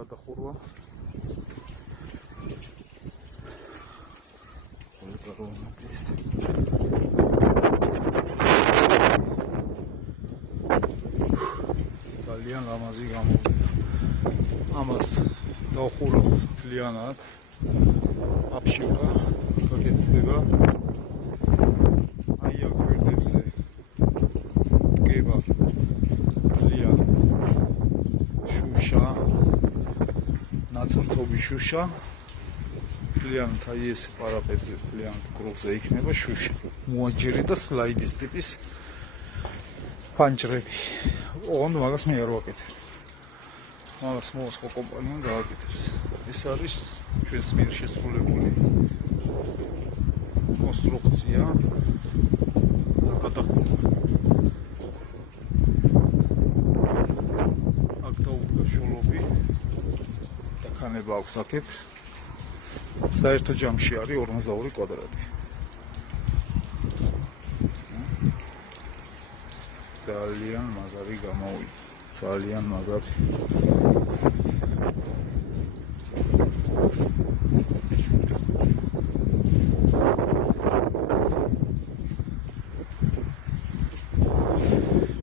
გადახურვა. ძალიან ლამაზი გამოვიდა. ამას დავხურავთ მთლიანად. აფშივა გაკეთდება. აი აქ გვერდებზე დგება მთლიან შუშა, ნაწერთობი შუშა. მთლიანად აი ეს პარაპეტზე მთლიანად გროხზე იქნება შუშა. მოაჯერი და სლაიდის ტიპის პანჭრები. ოღონდ მაგას მე არ ვაკეთებ. მაგას მოსკო კომპანია გააკეთებს. ეს არის ჩვენს მიერ შესრულებული კონსტრუქცია და გადახურვა. აქ დაუდგა შოლობი და ქანება აქვს აქეთ. საერთო ჯამში არის 52 კვადრატი. ძალიან მაგარი გამოვიდა. ძალიან მაგარი.